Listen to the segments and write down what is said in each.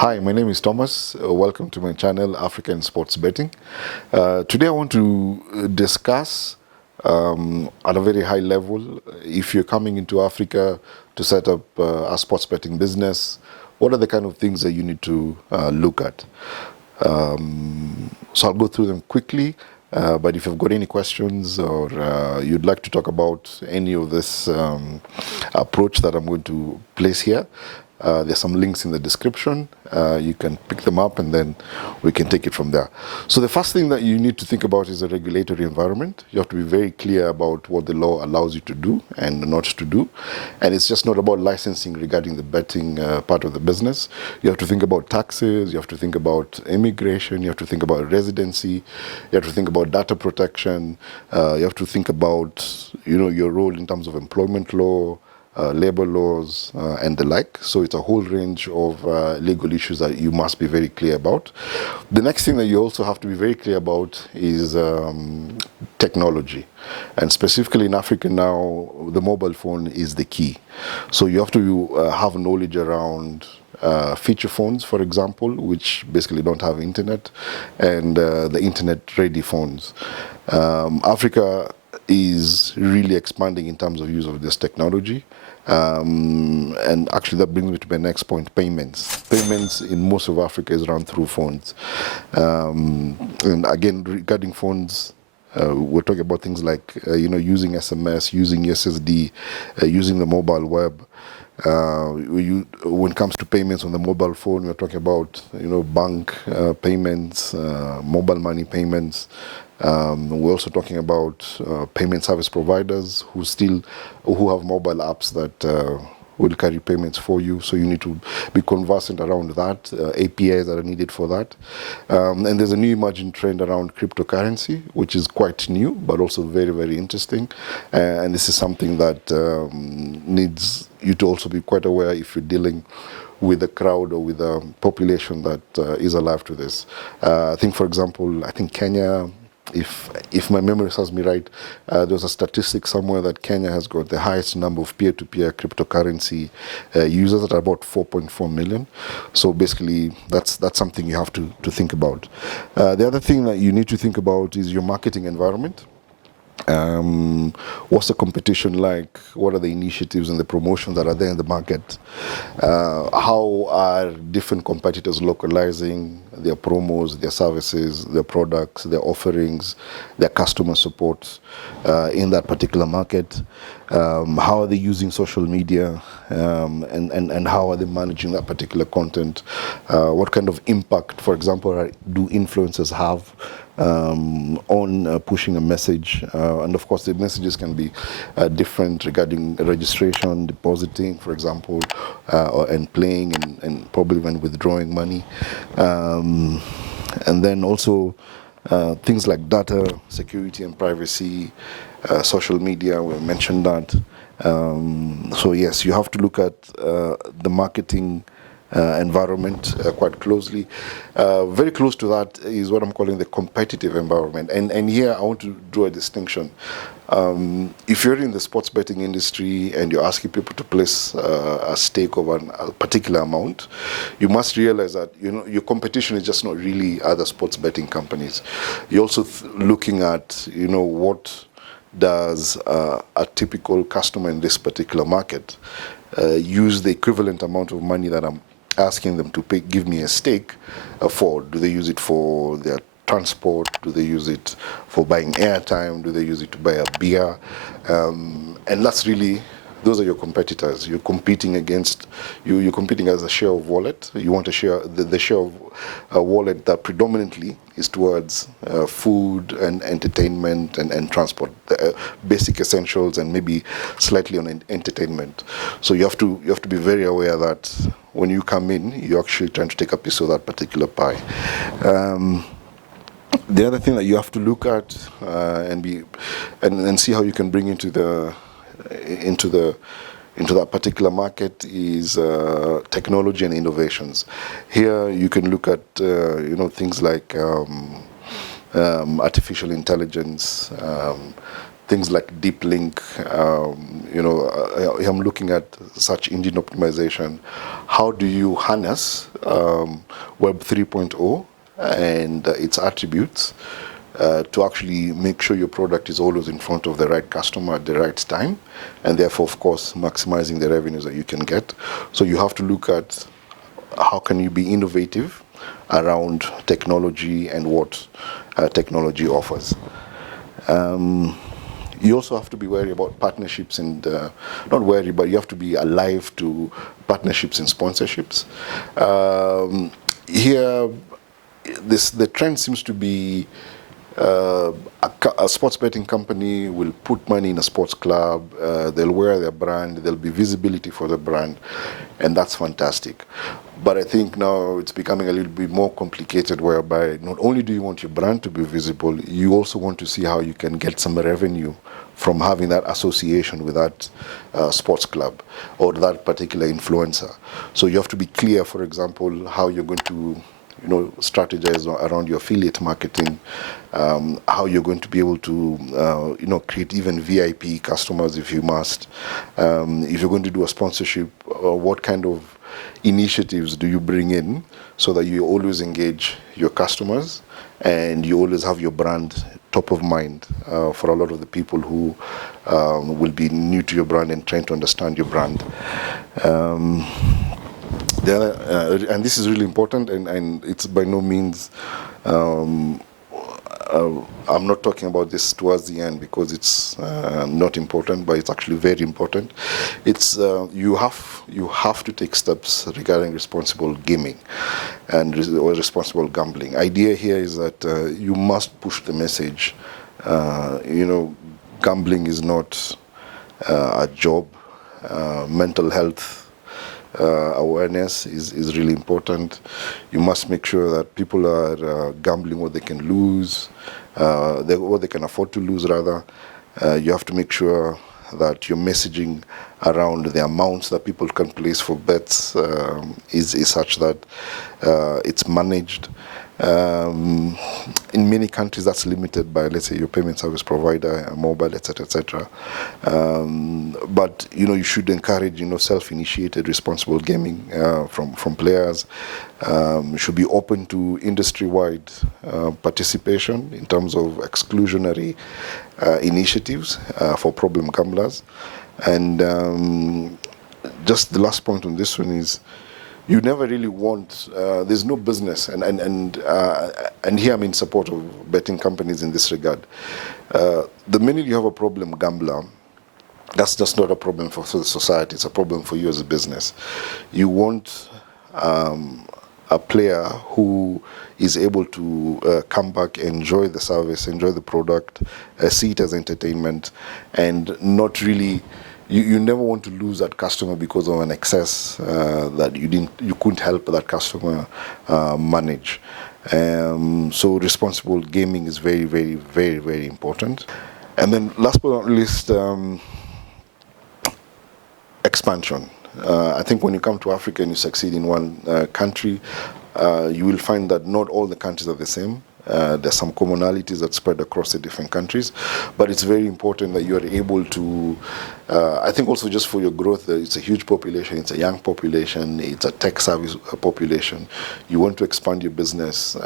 Hi, my name is Thomas. Welcome to my channel, African Sports Betting. Today I want to discuss at a very high level, if you're coming into Africa to set up a sports betting business, what are the kind of things that you need to look at? So I'll go through them quickly, but if you've got any questions or you'd like to talk about any of this approach that I'm going to place here, there's some links in the description. You can pick them up and then we can take it from there. So the first thing that you need to think about is the regulatory environment. You have to be very clear about what the law allows you to do and not to do. And it's just not about licensing regarding the betting part of the business. You have to think about taxes, you have to think about immigration, you have to think about residency, you have to think about data protection, you have to think about your role in terms of employment law, labor laws, and the like. So it's a whole range of legal issues that you must be very clear about. The next thing that you also have to be very clear about is technology. And specifically in Africa now, the mobile phone is the key. So you have to have knowledge around feature phones, for example, which basically don't have internet, and the internet-ready phones. Africa is really expanding in terms of use of this technology. And actually that brings me to my next point, payments. Payments in most of Africa is run through phones. And again, regarding phones, we're talking about things like, using SMS, using USSD, using the mobile web. When it comes to payments on the mobile phone, we're talking about bank payments, mobile money payments. We're also talking about payment service providers who have mobile apps that will carry payments for you. So you need to be conversant around that, APIs that are needed for that. And there's a new emerging trend around cryptocurrency, which is quite new, but also very, very interesting. And this is something that needs you to also be quite aware if you're dealing with a crowd or with a population that is alive to this. I think, for example, Kenya, if my memory serves me right, there was a statistic somewhere that Kenya has got the highest number of peer-to-peer cryptocurrency users at about 4.4 million. So basically, that's something you have to think about. The other thing that you need to think about is your marketing environment. What's the competition like? What are the initiatives and the promotions that are there in the market? How are different competitors localizing their promos, their services, their products, their offerings, their customer support in that particular market? How are they using social media, and how are they managing that particular content? What kind of impact, for example, do influencers have on pushing a message? And of course, the messages can be different regarding registration, depositing, for example, and playing, and probably even withdrawing money. And then also things like data, security and privacy, social media, we mentioned that. So yes, you have to look at the marketing environment quite closely. Very close to that is what I'm calling the competitive environment. And here I want to draw a distinction. If you're in the sports betting industry and you're asking people to place a stake of a particular amount, you must realize that your competition is just not really other sports betting companies. You're also looking at what does a typical customer in this particular market use the equivalent amount of money that I'm asking them to give me a stake for. Do they use it for their transport? Do they use it for buying airtime? Do they use it to buy a beer? And that's really, those are your competitors. You're competing against, you're competing as a share of wallet. You want a share, the share of a wallet that predominantly is towards food and entertainment and transport, basic essentials, and maybe slightly on entertainment. So you have to be very aware that when you come in, you're actually trying to take a piece of that particular pie. The other thing that you have to look at and see how you can bring into that particular market is technology and innovations. Here you can look at things like artificial intelligence, things like deep link. I'm looking at search engine optimization. How do you harness Web 3.0 and its attributes to actually make sure your product is always in front of the right customer at the right time, and therefore, of course, maximizing the revenues that you can get. So you have to look at how can you be innovative around technology and what technology offers. You also have to be wary about partnerships and not wary, but you have to be alive to partnerships and sponsorships. Here, the trend seems to be a sports betting company will put money in a sports club, they'll wear their brand, there'll be visibility for the brand, and that's fantastic. But I think now it's becoming a little bit more complicated, whereby not only do you want your brand to be visible, you also want to see how you can get some revenue from having that association with that sports club or that particular influencer. So you have to be clear, for example, how you're going to strategize around your affiliate marketing, how you're going to be able to, create even VIP customers if you must. If you're going to do a sponsorship, what kind of initiatives do you bring in so that you always engage your customers and you always have your brand top of mind for a lot of the people who will be new to your brand and trying to understand your brand. And this is really important, and it's by no means, I'm not talking about this towards the end because it's not important, but it's actually very important. It's you have to take steps regarding responsible gaming and responsible gambling. Idea here is that you must push the message. Gambling is not a job. Mental health awareness is really important. You must make sure that people are gambling what they can lose, what they can afford to lose, rather. You have to make sure that your messaging around the amounts that people can place for bets is such that it's managed. In many countries, that's limited by, let's say, your payment service provider, mobile, etc., etc. But you should encourage, self-initiated, responsible gaming from players. You should be open to industry-wide participation in terms of exclusionary initiatives for problem gamblers. And just the last point on this one is, you never really want. There's no business, and here I'm in support of betting companies in this regard. The minute you have a problem gambler, that's just not a problem for the society. It's a problem for you as a business. You want a player who is able to come back, enjoy the service, enjoy the product, see it as entertainment, and not really. You never want to lose that customer because of an excess that you couldn't help that customer manage. So responsible gaming is very, very, very, very important. And then last but not least, expansion. I think when you come to Africa and you succeed in one country, you will find that not all the countries are the same. There's some commonalities that spread across the different countries, but it's very important that you are able to, I think also just for your growth, it's a huge population, it's a young population, it's a tech savvy population. You want to expand your business,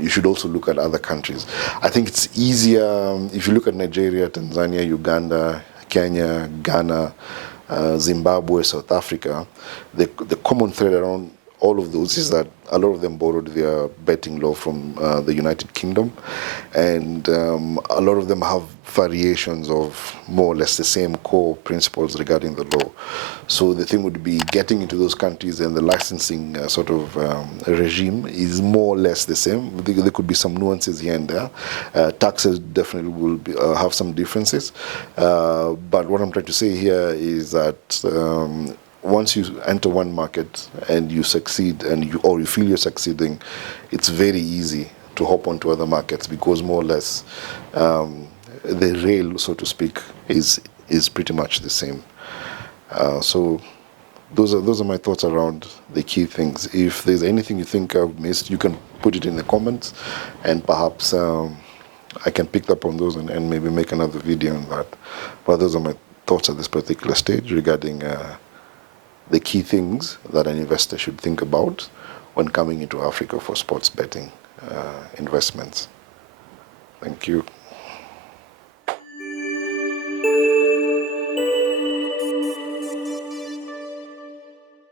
you should also look at other countries. I think it's easier, if you look at Nigeria, Tanzania, Uganda, Kenya, Ghana, Zimbabwe, South Africa, the common thread around all of those is that a lot of them borrowed their betting law from the United Kingdom, and a lot of them have variations of more or less the same core principles regarding the law. So the thing would be getting into those countries, and the licensing regime is more or less the same. There could be some nuances here and there. Taxes definitely will have some differences, but what I'm trying to say here is that once you enter one market and you succeed, or you feel you're succeeding, it's very easy to hop onto other markets, because more or less the rail, so to speak, is pretty much the same. So those are my thoughts around the key things. If there's anything you think I've missed, you can put it in the comments, and perhaps I can pick up on those and maybe make another video on that. But those are my thoughts at this particular stage regarding the key things that an investor should think about when coming into Africa for sports betting investments. Thank you.